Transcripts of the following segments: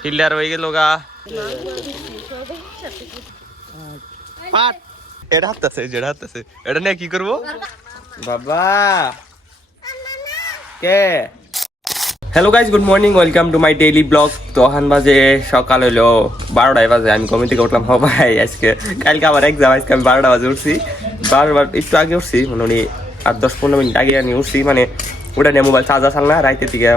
Fielder হয়ে গেল গা পাট এটা হাততাছে যেটা হাততাছে এটা নিয়ে কি করবো বাবা কে hello guys good morning welcome to my daily vlog তো এখন বাজে সকাল হইলো 12টায় বাজে আমি ঘুম থেকে উঠলাম ভাই আজকে কালকে আবার এক্সাম আজকে আমি 12টা বাজে উঠছি 12বার একটু আগে উঠছি মোটামুটি 8-10-15 মিনিট আগে আমি উঠছি মানে ওটা নিয়ে মোবাইল চার্জ আসাল না রাইতের দিকে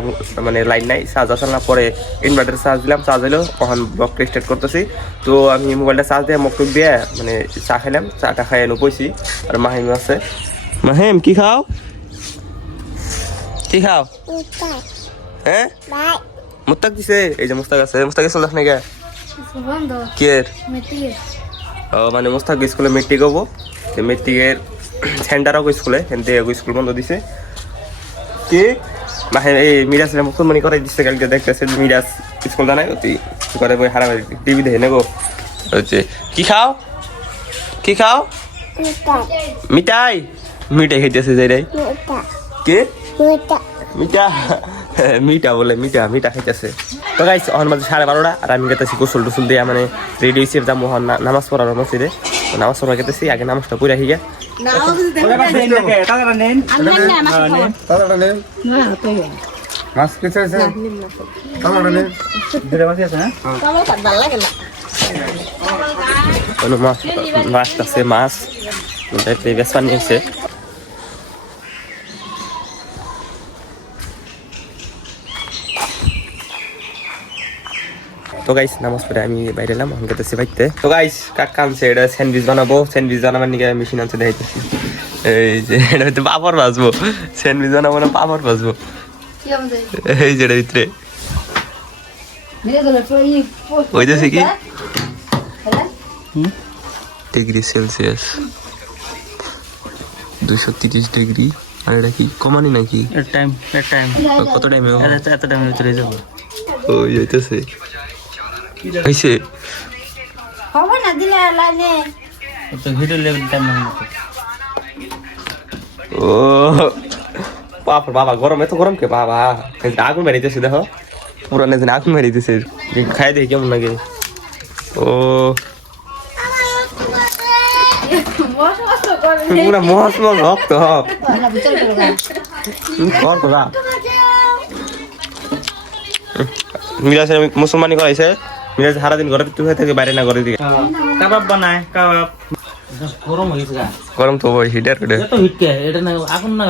মানে লাইন নাই চার্জ আসাল না পরে ইনভার্টার চার্জ দিলাম চার্জ হলো তখন ব্লগটা স্টার্ট করতেছি তো আমি মোবাইলটা চার্জ দিয়ে মুখ টুক দিয়ে মানে চা খেলাম চাটা খাই এনে বইছি আর মাহিম আছে মাহিম কি খাও কি খাও হ্যাঁ মুস্তাক দিছে এই যে মুস্তাক আছে মুস্তাক চলে যাস নাকি কে ও মানে মুস্তাক স্কুলে মেট্রিক হবো মেট্রিকের সেন্টারও স্কুলে হেনতে স্কুল বন্ধ দিছে কি মাহে এই মিরাজ মুখ্যমন্ত্রী করে দিচ্ছে কালকে দেখতেছে মিরাজ স্কুল জানাই তুই করে বই হারা টিভি দেখে নেবো হচ্ছে কি খাও কি খাও মিঠাই মিঠাই খাইতেছে যাই কে মিঠা মিঠা বলে মিঠা মিঠা খাইতেছে তো গাইস অন মাঝে 12:30 আর আমি গেতেছি গোসল টোসল দিয়ে মানে রেডি হয়েছি যা মোহন নামাজ পড়ার মসজিদে নামাজ পড়া গেতেছি আগে নামাজটা পড়ে গিয়া মাছ আছে মাছ বেশ পানি আছে তো গাইস নামাজ পড়ে আমি বাইরে এলাম আমি গেতেছি বাইতে তো গাইস কাক কানছে এটা স্যান্ডউইচ বানাবো স্যান্ডউইচ বানাবার নিকে মেশিন আনছে দেখাইতেছি এই যে এটা হচ্ছে পাপড় ভাজবো স্যান্ডউইচ বানাবো না পাপড় ভাজবো এই যে ভিতরে হইতেছে কি ডিগ্রি সেলসিয়াস 230 ডিগ্রি আর এটা কি কমানি নাকি টাইম কত টাইমে এত টাইমের ভিতরে যাবো ওই হইতেছে হইছে হবে না দিলে লাইনে তো ভিডিও লেভেল টাইম না ও বাবা গরম এত গরম কে বাবা আগুন মেরিতেছে দেখো পুরানো দিন আগুন মেরিতেছে খাই দেখি কেমন লাগে ও পুরা মহস মহ রক্ত মিরাজ মুসলমানি করাইছে মিরাজ সারাদিন ঘরে তুই হয়ে থাকে বাইরে না ঘরে দিকে কাবাব বানায় কাবাব গরম হইছে গরম তো ওই হিটার করে এত হিট কে এটা না আগুন না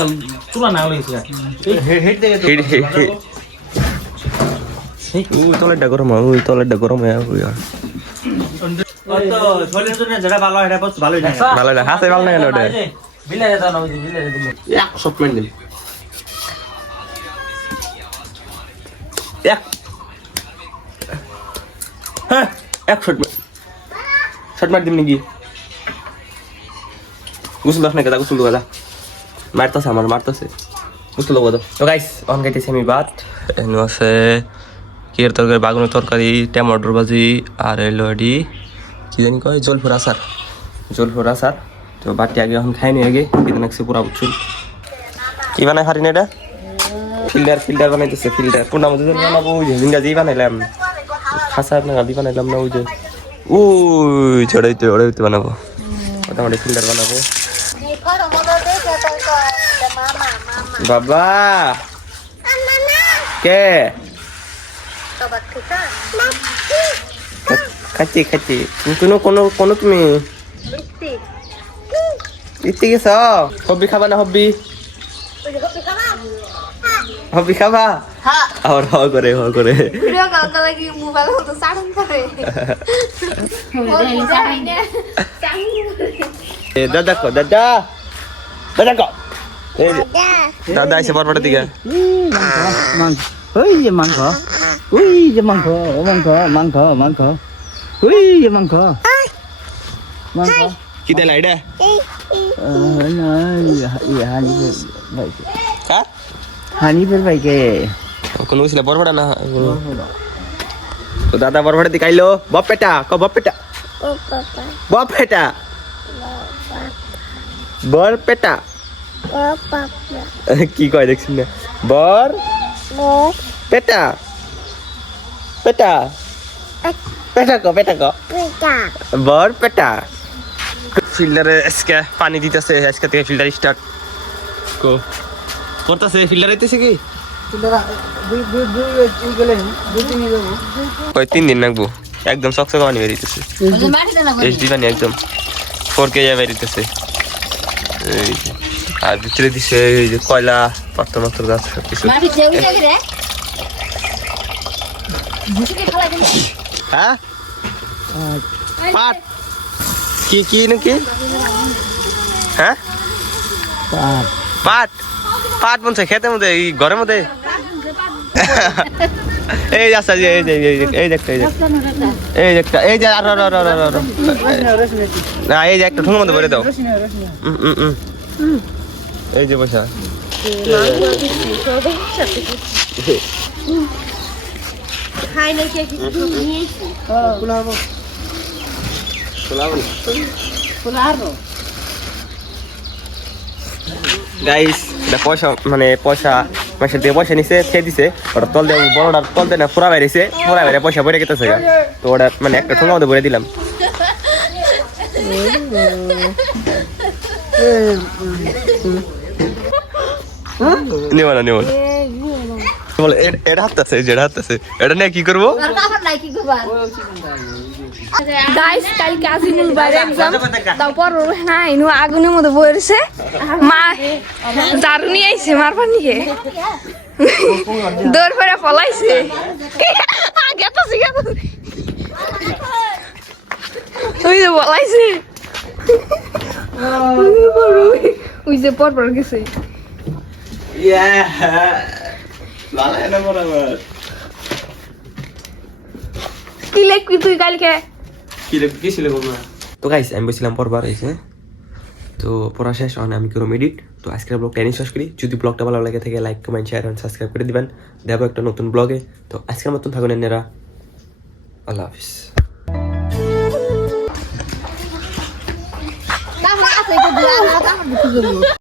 চুলা না হইছে হিট দেখে ওই তলেরটা গরম ওই তলেরটা গরম হয়ে তো শরীরের জন্য যেটা ভালো এটা বস ভালোই না ভালো না হাতে ভালো না কেন ওটা বিলারে দাও না ওই বিলারে দিল 100 মিনিট দিন এক শট মার দিম নাকি গোসল দাস না কেদা গোসল দাদা মারতেছে আমার মারতেছে গোসল দেবো তো গাইস অন গাইতেছি আমি ভাত এনে আছে কি এর তরকারি বাগুনের তরকারি টমেটোর ভাজি আর এলো এডি কি জানি কয় জলফুর আচার তো বাটি আগে এখন খাইনি আগে কিন্তু নাকছে পুরা বুঝছুন কি বানাই হারিন এটা ফিল্টার বানাইতেছে ফিল্টার কোনটা মধ্যে বানাবো ওই যে ইংরাজি বানাইলাম খাসা না গালি বানাইলাম না ওই যে ওই চড়াইতে ওড়াইতে বানাবো মোটামুটি ফিল্টার বানাবো বাবা কে খাচ্ছি কোনো তুমি ইতি গেছ হব্বি খাবা না হব্বি খাবা আর হ করে দাদা এসে বরবাটের দিকে ওই যে মাংস ওই যে মাংস কি দেলা এটা হানিফের ভাইকে কোন ছিল বরবাটা না তো দাদা বরবাটের দিকে আইলো বপেটা বরপেটা কি কয় দেখছিস না পেটা পেটা পেটা কো বর পেটা ফিল্ডারে আজকে পানি দিতেছে আজকে থেকে ফিল্ডার স্টার্ট কো করতেছে ফিল্ডার হইতেছে কি ওই 3 দিন লাগবো একদম চকচকে পানি বেরিয়েছে এইচডি পানি একদম 4K বেরিয়েছে এই যে। আর ভিতরে দিছে এই যে কয়লা পাথর মাত্র গাছ সব কিছু হ্যাঁ পাট কি কি নাকি হ্যাঁ পাট পাট বলছে খেতে মধ্যে এই ঘরের মধ্যে এই যে আচ্ছা এই যে এই যে একটা এই যে একটা এই যে আর না এই যে একটা ঠোঙের মধ্যে ভরে দাও এই যে বসা গাইস পয়সা মানে পয়সা মাসের দিয়ে পয়সা নিছে খেয়ে দিছে ওটা তল দিয়ে বড়টা তল দিয়ে না পুরা বাইরেছে পুরা বাইরে পয়সা ভরে গেতেছে তো ওটা মানে একটা ঠোঙার মধ্যে ভরে দিলাম নেওয়া না বলে এটা হাততাছে যেটা হাততাছে এটা নিয়ে কি করবো গাইস কালকে আজিমুল বাইরে এক্সাম তারপর না ইনু আগুনের মধ্যে বইছে মা জারু নিয়ে আইছে মারবার নিয়ে দৌড় করে পলাইছে আগে তো শিখা ওই যে পলাইছে ওই যে পর গেছে কি লেখবি তুই কালকে তো গাইস আমি বলছিলাম পরবার এসে তো পড়া শেষ অন আমি করো এডিট তো আজকের ব্লগটা এনে শেষ করি যদি ব্লগটা ভালো লাগে থাকে like comment share and subscribe করে দিবেন দেবো একটা নতুন ব্লগে তো আজকের মতন থাকুন এনারা আল্লাহ হাফিজ